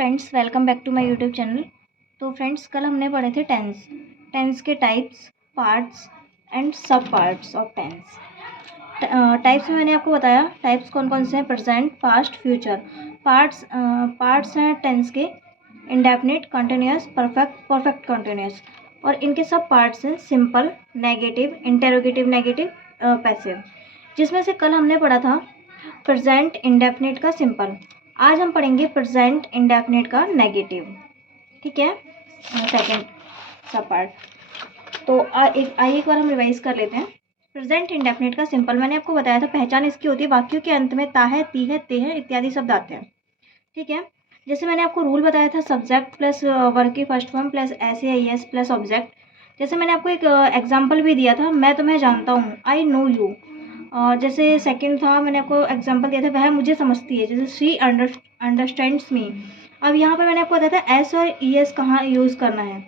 Friends, welcome back to my YouTube channel. तो friends, कल हमने पढ़े थे टेंस के types, parts and sub parts of tense. Types में मैंने आपको बताया टाइप्स कौन कौन से हैं: प्रेजेंट, पास्ट, फ्यूचर। पार्ट्स हैं टेंस के: indefinite, continuous, perfect, perfect continuous. और इनके सब पार्ट्स हैं: simple, negative, interrogative negative, passive. जिसमें से कल हमने पढ़ा था प्रेजेंट इंडेफिनिट का सिंपल। आज हम पढ़ेंगे प्रेजेंट इंडेफिनिट का नेगेटिव। ठीक है, सेकंड सब पार्ट। तो आइए एक बार हम रिवाइज कर लेते हैं। प्रेजेंट इंडेफिनिट का सिंपल मैंने आपको बताया था, पहचान इसकी होती है वाक्यों के अंत में ता है, ती है, ते है इत्यादि शब्द आते हैं। ठीक है, जैसे मैंने आपको रूल बताया था, सब्जेक्ट प्लस वर्ब की first form plus S plus object. जैसे मैंने आपको एक एग्जाम्पल भी दिया था, मैं तुम्हें जानता हूँ, आई नो यू। जैसे सेकंड था, मैंने आपको एग्जांपल दिया था, वह मुझे समझती है, जैसे शी अंडरस्टैंड्स मी। अब यहाँ पर मैंने आपको बताया था एस और ई एस कहाँ यूज़ करना है।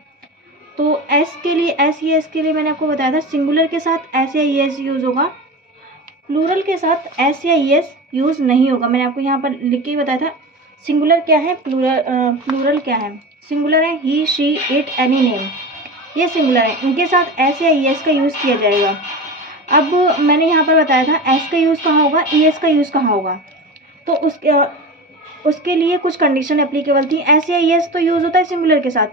तो एस के लिए, एस ई एस के लिए मैंने आपको बताया था सिंगुलर के साथ एस या ई एस यूज़ होगा, प्लूरल के साथ एस या ई एस यूज़ नहीं होगा। मैंने आपको यहाँ पर लिख के ही बताया था सिंगुलर क्या है, प्लूरल क्या है। सिंगुलर है ही, शी, इट, एनी नेम, ये सिंगुलर है, इनके साथ एस या ई एस का यूज़ किया जाएगा। अब मैंने यहाँ पर बताया था एस का यूज़ कहाँ होगा, ई एस का यूज़ कहाँ होगा। तो उसके लिए कुछ कंडीशन एप्लीकेबल थी। एस या ई एस तो यूज़ होता है सिंगुलर के साथ,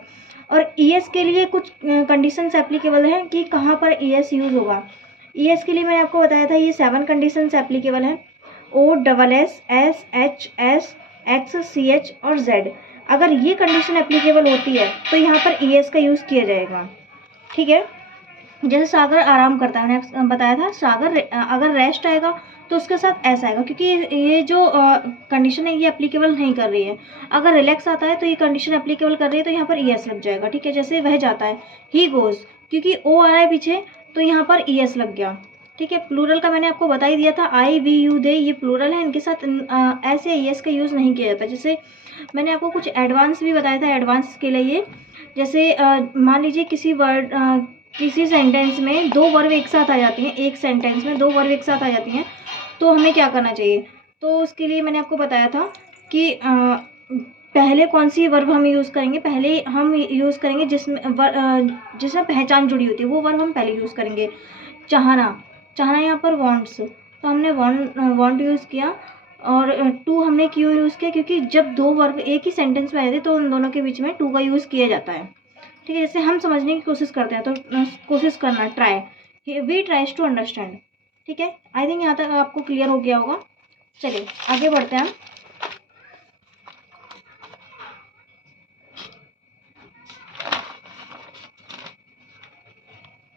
और ई एस के लिए कुछ कंडीशंस एप्लीकेबल हैं कि कहाँ पर ई एस यूज़ होगा। ई एस के लिए मैंने आपको बताया था ये 7 कंडीशंस एप्लीकेबल हैं: O, double S, S, H, S, X, C H और जेड। अगर ये कंडीशन एप्लीकेबल होती है तो यहाँ पर ई एस का यूज़ किया जाएगा। ठीक है, जैसे सागर आराम करता है, मैंने बताया था सागर अगर रेस्ट आएगा तो उसके साथ ऐसा आएगा, क्योंकि ये जो कंडीशन है ये एप्लीकेबल नहीं कर रही है। अगर रिलैक्स आता है तो ये कंडीशन एप्लीकेबल कर रही है, तो यहाँ पर ई एस लग जाएगा। ठीक है, जैसे वह जाता है, ही गोज, क्योंकि ओ आ रहा है पीछे तो यहाँ पर ई एस लग गया। ठीक है, प्लूरल का मैंने आपको बता ही दिया था, आई, वी, यू, दे, ये प्लूरल है, इनके साथ ऐसे ई एस का यूज़ नहीं किया जाता। जैसे मैंने आपको कुछ एडवांस भी बताया था, एडवांस के लिए जैसे मान लीजिए किसी सेंटेंस में 2 वर्ब एक साथ आ जाती हैं, एक सेंटेंस में 2 वर्ब एक साथ आ जाती हैं, तो हमें क्या करना चाहिए। तो उसके लिए मैंने आपको बताया था कि पहले कौन सी वर्ब हम यूज़ करेंगे। पहले हम यूज़ करेंगे जिसमें पहचान जुड़ी होती है, वो वर्ब हम पहले यूज़ करेंगे। चाहना यहाँ पर वॉन्ट्स, तो हमने वॉन्ट यूज़ किया। और टू हमने क्यों यूज़ किया, क्योंकि जब 2 वर्ब एक ही सेंटेंस में आए थे तो उन दोनों के बीच में टू का यूज़ किया जाता है। ठीक है, जैसे हम समझने की कोशिश करते हैं तो कोशिश करना, try, we tries to understand. ठीक है, आई थिंक यहाँ तक आपको क्लियर हो गया होगा। चलिए आगे बढ़ते हैं हम।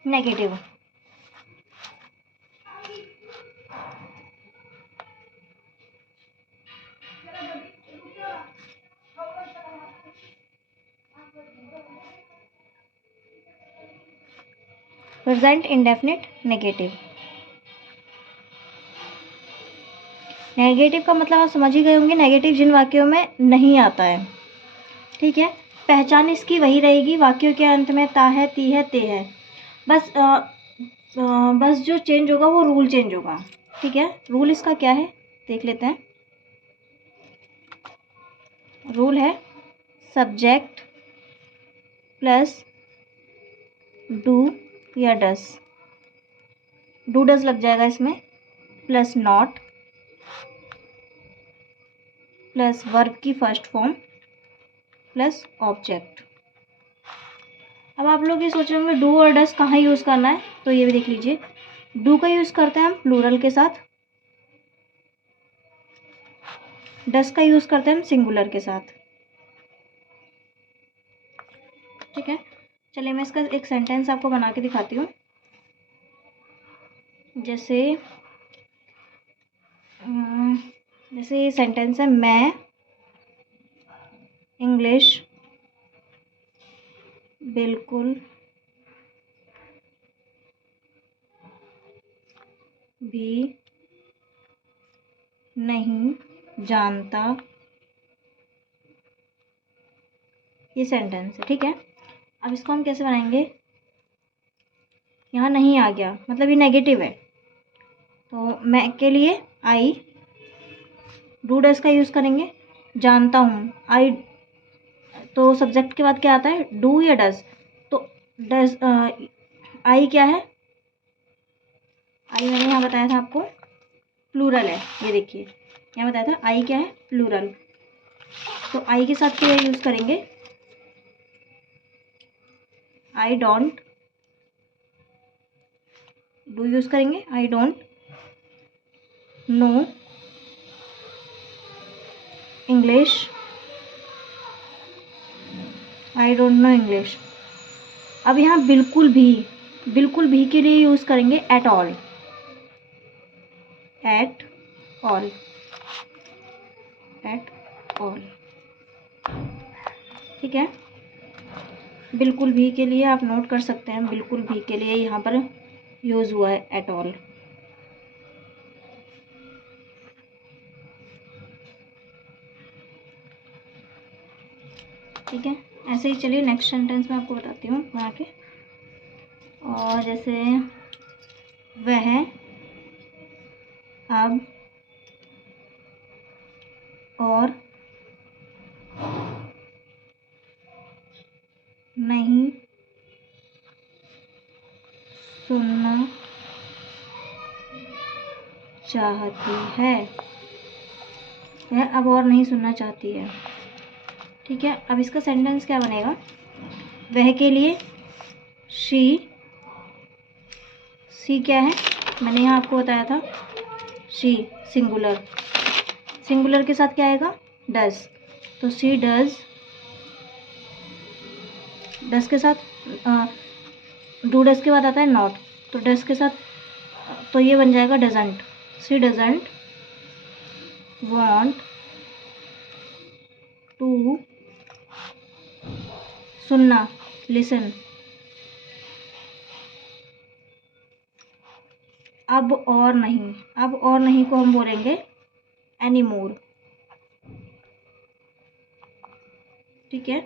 Negative. Present indefinite negative. Negative का मतलब आप समझ ही गए होंगे, नेगेटिव जिन वाक्यों में नहीं आता है। ठीक है, पहचान इसकी वही रहेगी, वाक्यों के अंत में ता है, ती है, ते है। बस जो चेंज होगा वो रूल चेंज होगा। ठीक है, रूल इसका क्या है देख लेते हैं। रूल है सब्जेक्ट प्लस डू या डस, डू डस लग जाएगा इसमें, प्लस नॉट, प्लस वर्ब की फर्स्ट फॉर्म, प्लस ऑब्जेक्ट। अब आप लोग ये सोच रहे होंगे डू और डस कहाँ यूज़ करना है, तो ये भी देख लीजिए। डू का यूज़ करते हैं हम प्लूरल के साथ, डस का यूज़ करते हैं हम सिंगुलर के साथ। ठीक है, चलिए मैं इसका एक सेंटेंस आपको बना के दिखाती हूँ। जैसे ये सेंटेंस है, मैं इंग्लिश बिल्कुल भी नहीं जानता, ये सेंटेंस है। ठीक है, अब इसको हम कैसे बनाएंगे, यहाँ नहीं आ गया मतलब ये नेगेटिव है, तो मैं के लिए आई, डू डस का यूज़ करेंगे। जानता हूँ, आई तो सब्जेक्ट के बाद क्या आता है, डू या डज। तो डज, आई क्या है, आई मैंने यहाँ बताया था आपको प्लूरल है, ये देखिए यहाँ बताया था आई क्या है, प्लूरल। तो आई के साथ क्या यूज़ करेंगे, आई डोंट, डू यूज़ करेंगे, I don't know English, I don't know English. अब यहाँ बिल्कुल भी, बिल्कुल भी के लिए यूज़ करेंगे at all, at all, at all, ठीक है। बिल्कुल भी के लिए आप नोट कर सकते हैं, बिल्कुल भी के लिए यहाँ पर यूज़ हुआ है एट ऑल। ठीक है, ऐसे ही चलिए नेक्स्ट सेंटेंस में आपको बताती हूँ वहाँ के। और जैसे वह अब और नहीं सुनना चाहती है, वह अब और नहीं सुनना चाहती है। ठीक है, अब इसका सेंटेंस क्या बनेगा, वह के लिए शी, सी क्या है, मैंने यहाँ आपको बताया था शी सिंगुलर, सिंगुलर के साथ क्या आएगा, डज। तो सी डज, डज के साथ डू डज के बाद आता है नॉट, तो डज के साथ तो ये बन जाएगा doesn't, she doesn't want to, सुनना लिसन, अब और नहीं, अब और नहीं को हम बोलेंगे एनी मोर। ठीक है,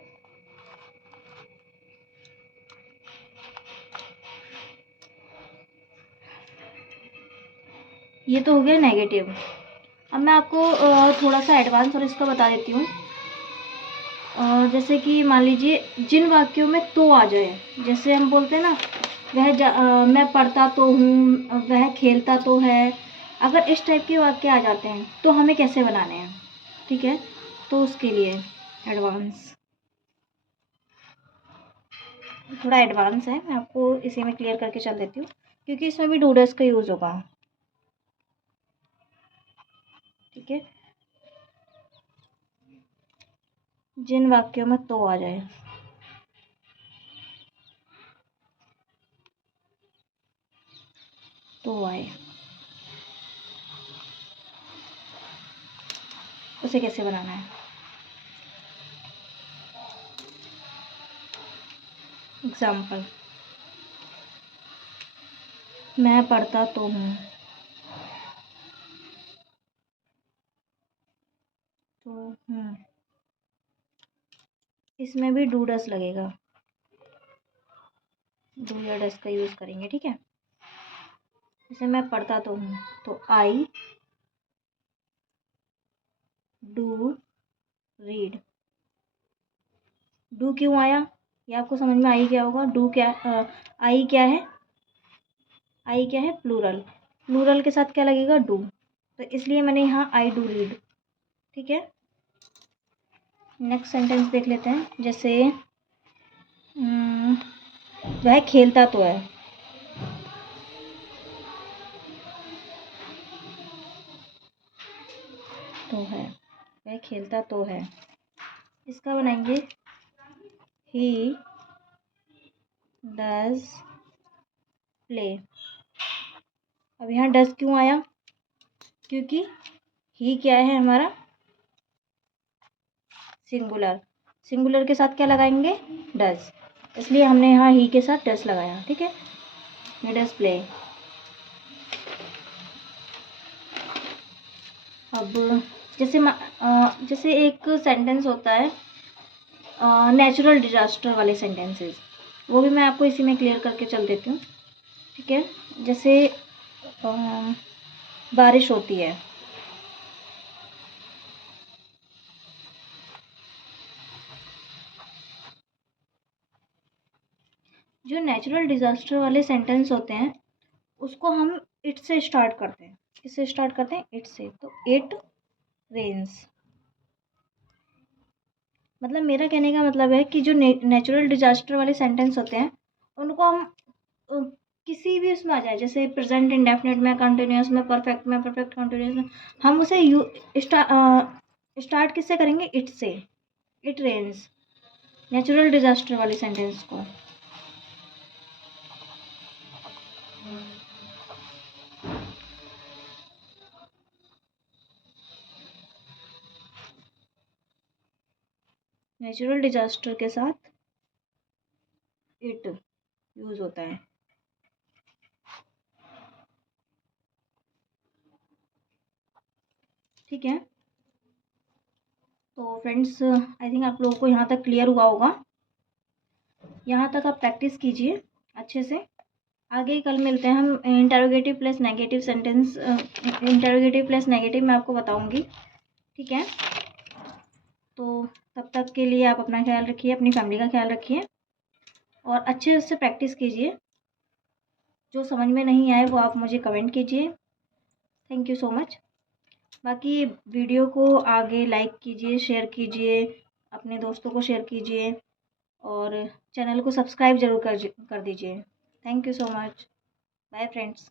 ये तो हो गया नेगेटिव। अब मैं आपको थोड़ा सा एडवांस और इसका बता देती हूँ। जैसे कि मान लीजिए जिन वाक्यों में तो आ जाए, जैसे हम बोलते हैं ना मैं पढ़ता तो हूँ, वह खेलता तो है, अगर इस टाइप के वाक्य आ जाते हैं तो हमें कैसे बनाने हैं। ठीक है, तो उसके लिए एडवांस, थोड़ा एडवांस है, मैं आपको इसी में क्लियर करके चल देती हूँ क्योंकि इसमें भी डूडस का यूज़ होगा। ठीक है, जिन वाक्यों में तो आ जाए, तो आए, उसे कैसे बनाना है। एग्जाम्पल, मैं पढ़ता तो हूँ, तो हूँ, इसमें भी डू डस लगेगा, डू या डस का यूज़ करेंगे। ठीक है, जैसे मैं पढ़ता तो हूँ, तो आई डू रीड, डू क्यों आया, ये आपको समझ में आई क्या होगा, डू क्या, आई क्या है, आई क्या है, प्लूरल, प्लूरल के साथ क्या लगेगा, डू, तो इसलिए मैंने यहाँ आई डू रीड। ठीक है, नेक्स्ट सेंटेंस देख लेते हैं। जैसे वह खेलता तो है, तो है, वह खेलता तो है, इसका बनाएंगे ही डज प्ले। अब यहाँ डज क्यों आया, क्योंकि ही क्या है हमारा, सिंगुलर, सिंगुलर के साथ क्या लगाएंगे, डज, इसलिए हमने यहाँ ही के साथ डज लगाया। ठीक है, ही डज प्ले। अब जैसे जैसे एक सेंटेंस होता है नेचुरल डिजास्टर वाले सेंटेंसेस, वो भी मैं आपको इसी में क्लियर करके चल देती हूँ। ठीक है, जैसे बारिश होती है, जो नेचुरल डिज़ास्टर वाले सेंटेंस होते हैं उसको हम इट से स्टार्ट करते हैं। किससे स्टार्ट करते हैं? इट से। तो इट रेन्स। मतलब मेरा कहने का मतलब है कि जो नेचुरल डिजास्टर वाले सेंटेंस होते हैं उनको हम अ, किसी भी उसमें आ जाए, जैसे प्रेजेंट इंडेफिनिट में, कंटिन्यूस में, परफेक्ट कंटिन्यूस में, हम उसे स्टार्ट किससे करेंगे? इट से। इट रेन्स, नेचुरल डिजास्टर वाले सेंटेंस को। नेचुरल डिजास्टर के साथ इट यूज होता है। ठीक है, तो फ्रेंड्स आई थिंक आप लोगों को यहाँ तक क्लियर हुआ होगा। यहाँ तक आप प्रैक्टिस कीजिए अच्छे से। आगे कल मिलते हैं हम। Interrogative plus negative sentence, interrogative plus negative मैं आपको बताऊंगी। ठीक है, तो तब तक के लिए आप अपना ख्याल रखिए, अपनी फैमिली का ख्याल रखिए और अच्छे से प्रैक्टिस कीजिए। जो समझ में नहीं आए वो आप मुझे कमेंट कीजिए। Thank you so much. बाकी वीडियो को आगे लाइक कीजिए, शेयर कीजिए, अपने दोस्तों को शेयर कीजिए और चैनल को सब्सक्राइब ज़रूर कर दीजिए। Thank you so much. Bye friends.